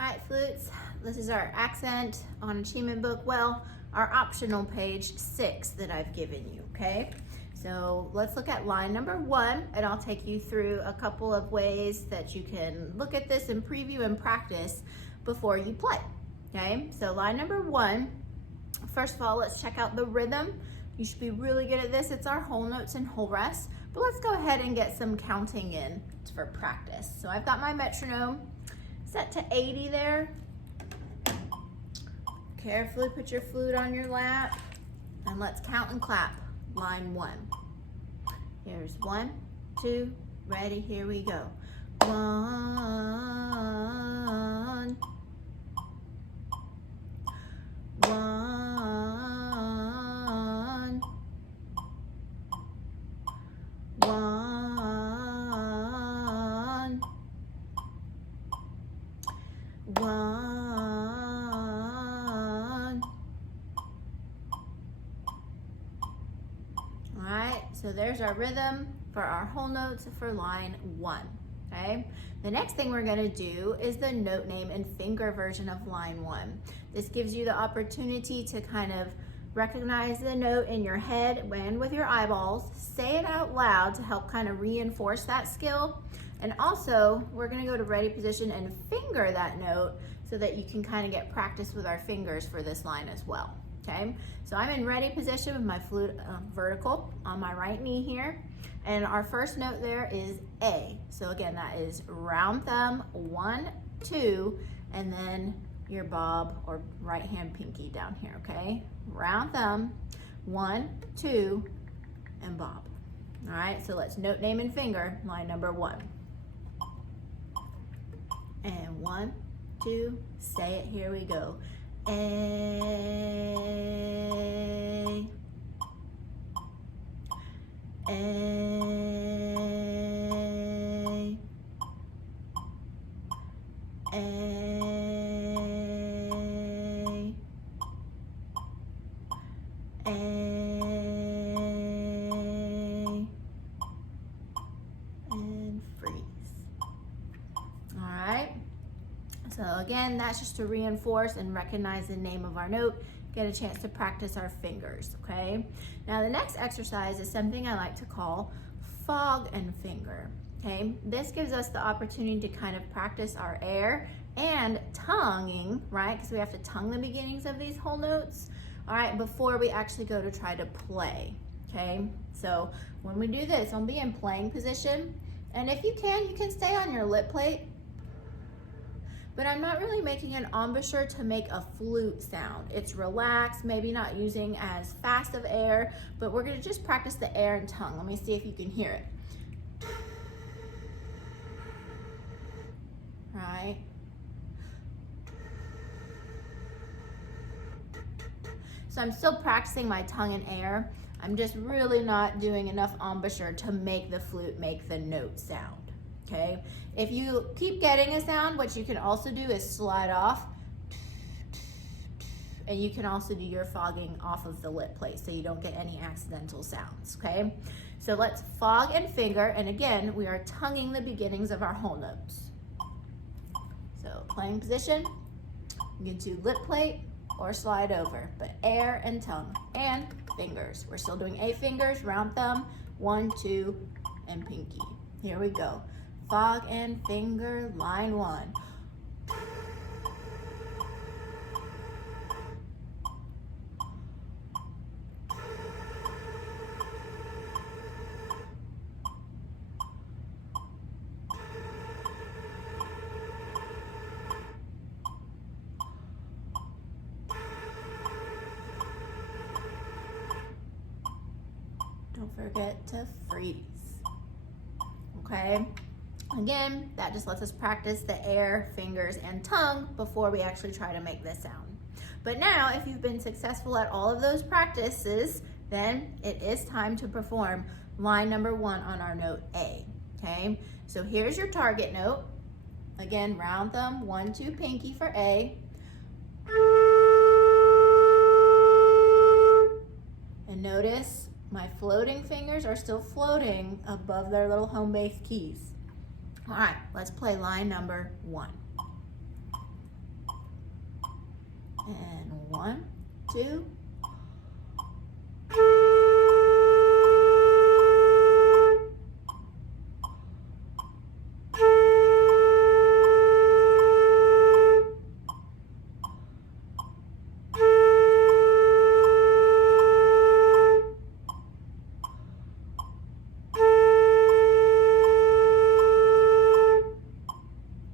All right, flutes, this is our accent on achievement book. Well, our optional page 6 that I've given you, okay? So let's look at line number 1, and I'll take you through a couple of ways that you can look at this and preview and practice before you play, okay? So line number 1, first of all, let's check out the rhythm. You should be really good at this. It's our whole notes and whole rest, but let's go ahead and get some counting in for practice. So I've got my metronome set to 80 there. Carefully put your flute on your lap and let's count and clap. Line 1. Here's 1, 2, ready, here we go. 1, 1, 1, 1. All right, so there's our rhythm for our whole notes for line 1, okay? The next thing we're gonna do is the note name and finger version of line 1. This gives you the opportunity to kind of recognize the note in your head and with your eyeballs, say it out loud to help kind of reinforce that skill. And also, we're gonna go to ready position and finger that note so that you can kind of get practice with our fingers for this line as well, okay? So I'm in ready position with my flute vertical on my right knee here. And our first note there is A. So again, that is round thumb, 1, 2, and then your bob or right hand pinky down here, okay? Round thumb, 1, 2, and bob. All right, so let's note, name, and finger line number 1. And 1, 2, say it, here we go. A, A, A, A, and freeze. All right. So again, that's just to reinforce and recognize the name of our note, get a chance to practice our fingers, okay? Now the next exercise is something I like to call fog and finger, okay? This gives us the opportunity to kind of practice our air and tonguing, right? Because we have to tongue the beginnings of these whole notes, all right, before we actually go to try to play, okay? So when we do this, I'll be in playing position, and if you can stay on your lip plate, but I'm not really making an embouchure to make a flute sound. It's relaxed, maybe not using as fast of air, but we're gonna just practice the air and tongue. Let me see if you can hear it. Right? So I'm still practicing my tongue and air. I'm just really not doing enough embouchure to make the flute make the note sound. Okay, if you keep getting a sound, what you can also do is slide off, and you can also do your fogging off of the lip plate so you don't get any accidental sounds, okay? So let's fog and finger, and again, we are tonguing the beginnings of our whole notes. So playing position, you can do lip plate or slide over, but air and tongue and fingers. We're still doing A fingers, round thumb, 1, 2, and pinky. Here we go. Fog and finger, line 1. Don't forget to freeze, okay? Again, that just lets us practice the air, fingers, and tongue before we actually try to make this sound. But now, if you've been successful at all of those practices, then it is time to perform line number 1 on our note A, okay? So here's your target note. Again, round thumb, 1, 2, pinky for A. And notice my floating fingers are still floating above their little home base keys. All right, let's play line number 1. And 1, 2.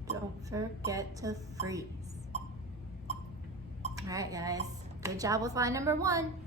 Don't forget to freeze. All right, guys. Good job with line number 1.